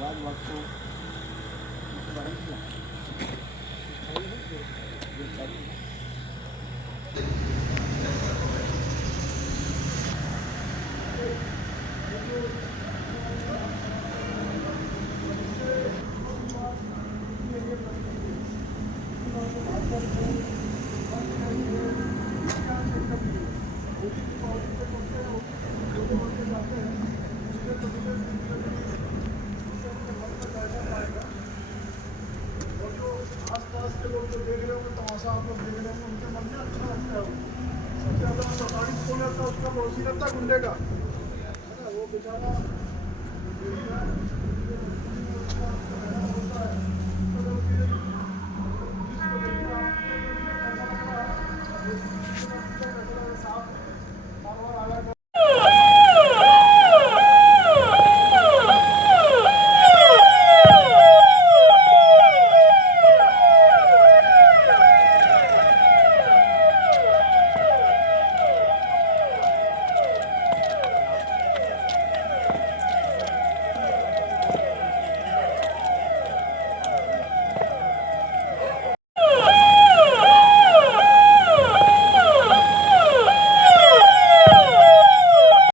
राज वाटतो आसपास के लोग जो देख रहे होंगे तमाशा आप लोग देख रहे होंगे उनके मन में अच्छा लगता है। सबसे ज़्यादा सरकारी स्कूल रहता है उसका पड़ोसी रहता है गुंडे का, है ना। वो बेचारा होता है